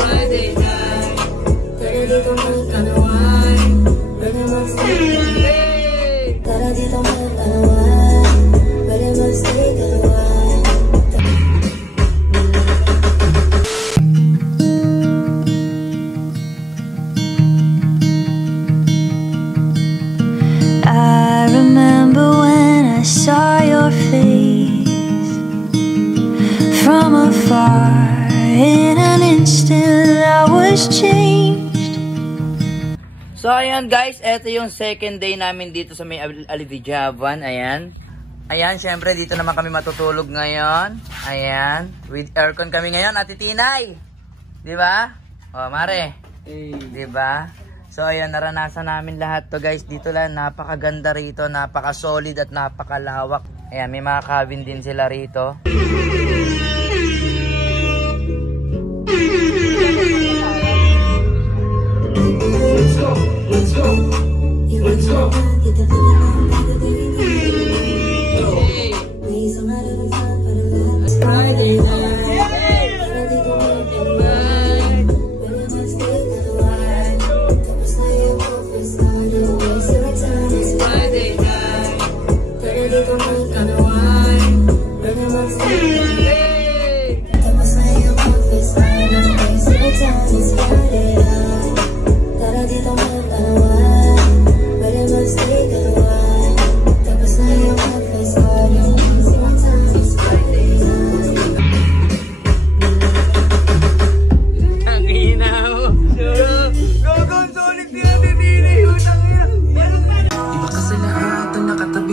Friday night. Tara dito mag-unwind. Pwede mag-stay ka lang. Tara dito mag-unwind. Pwede mag-stay ka lang. I remember when I saw your face from afar. In an instant I was changed. So ayan guys, eto yung second day namin dito sa may Alivijavan. Ayan. Ayan, syempre dito naman kami matutulog ngayon. Ayan. With aircon kami ngayon, Ate Tinay. Diba? O, Mare. Hey. Diba? So ayan, naranasan namin lahat to guys. Dito lang, napakaganda rito, napaka-solid at napakalawak. Ayan, may mga cabin din sila rito. Let's go, let's go, let's go. Friday night.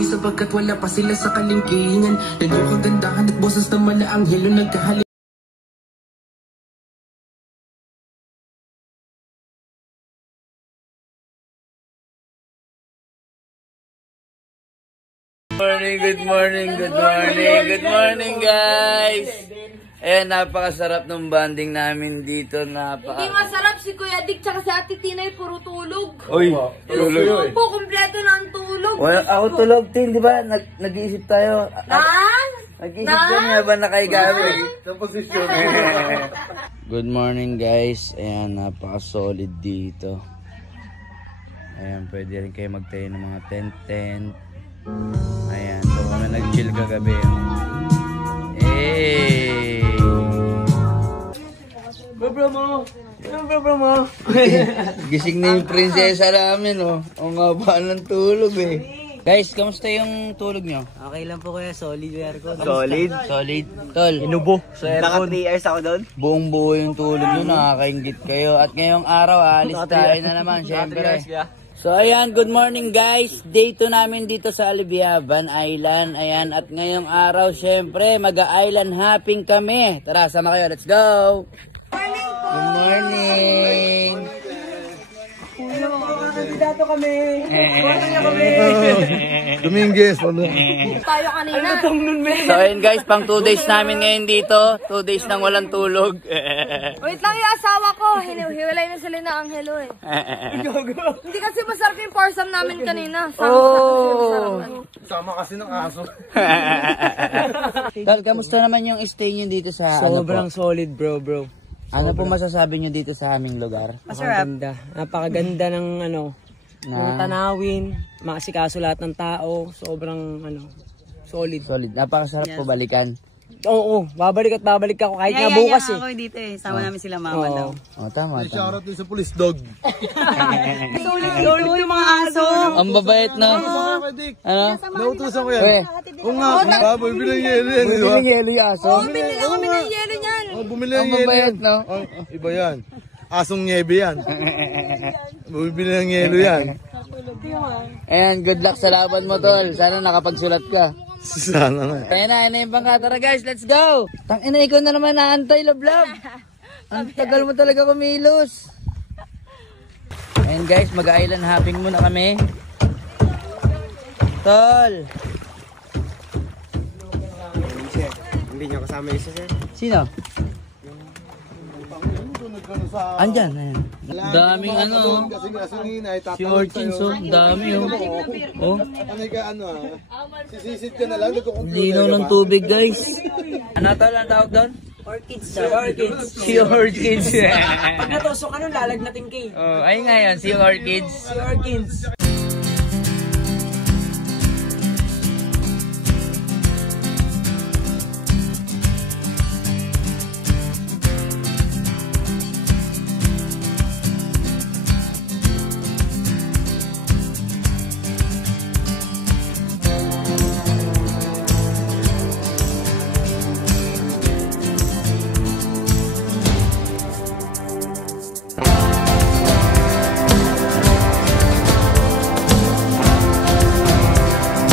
Sapagkat wala pa sila sa kalingkingan. Nandun kagandahan at boses ng mga anghelo nagkahali. Good morning, good morning, good morning guys! Ayan, napakasarap ng banding namin dito. Hindi masarap si Kuya Dick tsaka si Ate Tinay, puro tulog. Uy, tulog. Opo, kompleto na ang tulog. Well, ako tulog din, di ba? Nag-iisip tayo. Nan? Nag-iisip kami habang nakaigabi. Sa posisyon. Good morning guys. Ayan, napaka-solid dito. Ayan, pwede rin kayo magtayo ng mga tent. Ayan, so kami nag-chill kagabi. Hey! Bro mo! Gising na yung prinsesa namin, oh. Ang haba ng tulog, eh. Guys, kamusta yung tulog nyo? Okay lang po kuya, solid yung aircon. Solid? Solid. Tol. Inubo sa aircon. Naka 3 hours ako doon? Buong buo yung tulog nyo, nakakaingit kayo. At ngayong araw, alis tayo na naman, syempre. So ayan, good morning guys. Day 2 namin dito sa Alivijavan Island. Ayan, at ngayong araw, syempre, mag-island hopping kami. Tara, sama kayo, let's go! Good morning! Kandidato kami! Dominguez, Tayo kanina. So ayun guys, pang 2 days namin ngayon dito. 2 days nang walang tulog. Wait lang yung asawa ko. Hiwalay na sila na Angelo eh. Hindi kasi masarap yung foursome namin kanina. Sama kasi ng aso. Tal, kamusta naman yung stay nyo dito sa Sobrang solid bro. Ano po masasabi nyo dito sa aming lugar? Masarap. Napakaganda ng mga tanawin, makasikaso lahat ng tao, sobrang solid. Solid. Napakasarap po balikan. Oo, babalik ako kahit nga bukas eh. Ako dito eh, sama namin sila mama daw. Oh, tama. Shoutout din sa police dog. Solid yung mga aso. Ang babait na. Ano? Nautusan ko yan. Oo nga, bumili ng yelo yan. Bumili ng yelo yung aso. Bumili na kami ng yelo niyan. Bumili ng Ang yelo babait, yan. no? Iba yan. Asong nyebe yan. Bumili ng yelo yan. Ayan, good luck sa laban mo, tol. Sana nakapagsulat ka. Sana nga. Kaya na yung bangka. Tara guys, let's go! Tangina, ikaw na naman naantay, love. Ang tagal mo talaga kumilos. Ayan guys, mag-island hopping muna kami. Tol! Hindi nyo kasama isa sir? Sino? Andyan, ayan. Daming si Orchins, oh. Dami, oh. Oh. Sisisid ka na lang. Linaw ng tubig, guys. Ano tol, ang tawag doon? Orchids daw. Orchids. Si Orchids. Pag natusok ka nun, lalagnatin ka eh. Oh, ay ngayon, si Orchids. Si Orchids.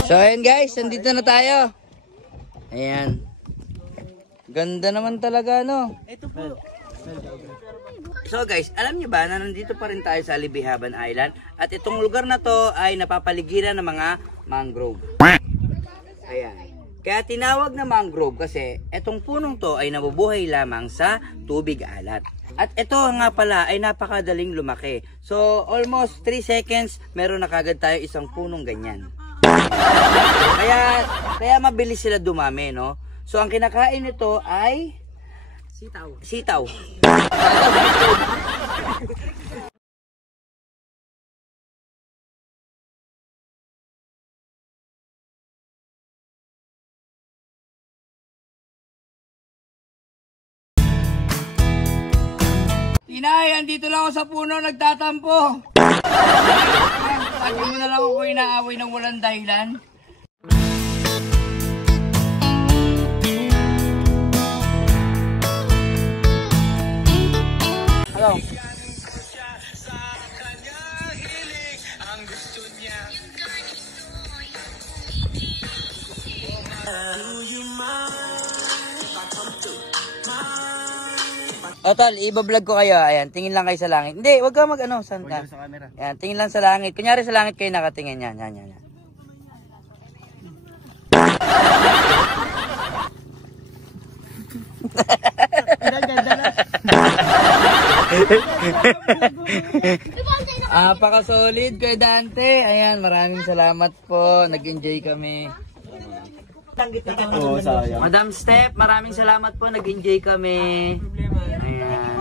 So ayan guys, nandito na tayo. Ayan. Ganda naman talaga, no? Ito po. So guys, alam niyo ba na nandito pa rin tayo sa Alibihaban Island at itong lugar na to ay napapaligiran ng mga mangrove. Ayan. Kaya tinawag na mangrove kasi itong punong to ay nabubuhay lamang sa tubig alat. At ito nga pala ay napakadaling lumaki. So almost 3 seconds meron na kagad tayo isang punong ganyan. Kaya mabilis sila dumami, no? So ang kinakain nito ay sitaw. Inay, andito lang ako sa puno, nagtatampo. Sabi mo na lang ako inaaway ng walang dahilan. Hello. O tol, ibablog ko kayo. Ayan, tingin lang kayo sa langit. Hindi, wag ka mag-ano, saan ka? Ayan, tingin lang sa langit. Kunyari sa langit kayo nakatingin. Yan. Paka-solid kay Dante. Ayan, maraming salamat po. Nag-enjoy kami. Madam Steph, maraming salamat po. Nag-enjoy kami. Ayan.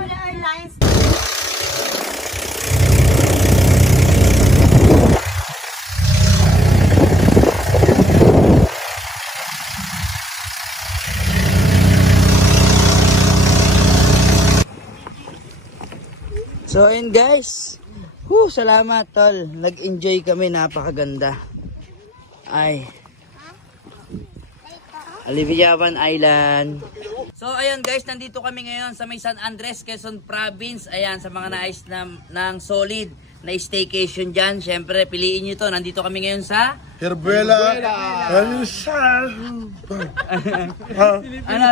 So ayun guys. Salamat tol. Nag-enjoy kami, napakaganda. Ay. Alibihaban Island. So ayun guys, nandito kami ngayon sa may San Andres, Quezon Province. Ayan, sa mga nais ng solid na staycation dyan. Siyempre, piliin nyo to. Nandito kami ngayon sa Herbela. Ano,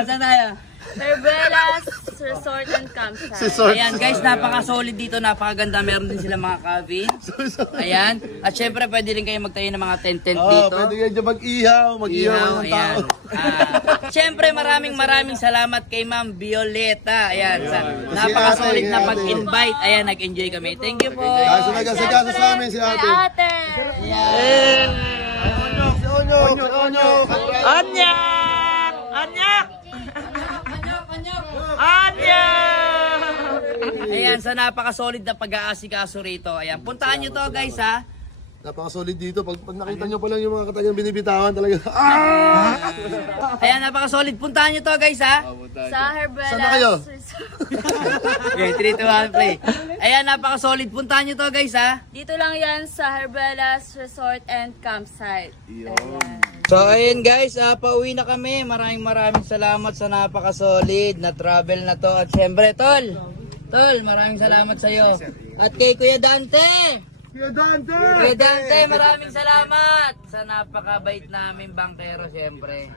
saan tayo? Herbelas Resort and Campsite. Ayan guys, napaka-solid dito, napakaganda. Meron din sila mga cabin. Ayan. At syempre, pwede rin kayo magtayo ng mga tent-tent dito. Pwede kayo dyan mag-ihaw ng tao. Syempre, maraming salamat kay Ma'am Violeta. Ayan, sa napaka-solid na pag-invite. Ayan, nag-enjoy kami. Thank you po. Kaso nag-asikaso sa amin si ate. Ate! Si Onyo. Ayan, sa napaka-solid na pag-aasikaso rito. Ayan, puntahan nyo to guys ha. Napaka-solid dito. Pag nakita nyo pa lang yung mga katagang binibitawan talaga. Ayan, napaka-solid. Puntahan nyo to guys ha. Sa Herbelas Saan na kayo? Okay, 3, 2, 1, play. Ayan, napaka-solid. Puntahan nyo to guys ha. Dito lang yan sa Herbelas Resort and Campsite. So ayun guys, pauwi na kami. Maraming salamat sa napaka-solid na travel na to. At syempre, Tol, maraming salamat sa iyo. At kay Kuya Dante, maraming salamat sa napakabait namin bangkero syempre.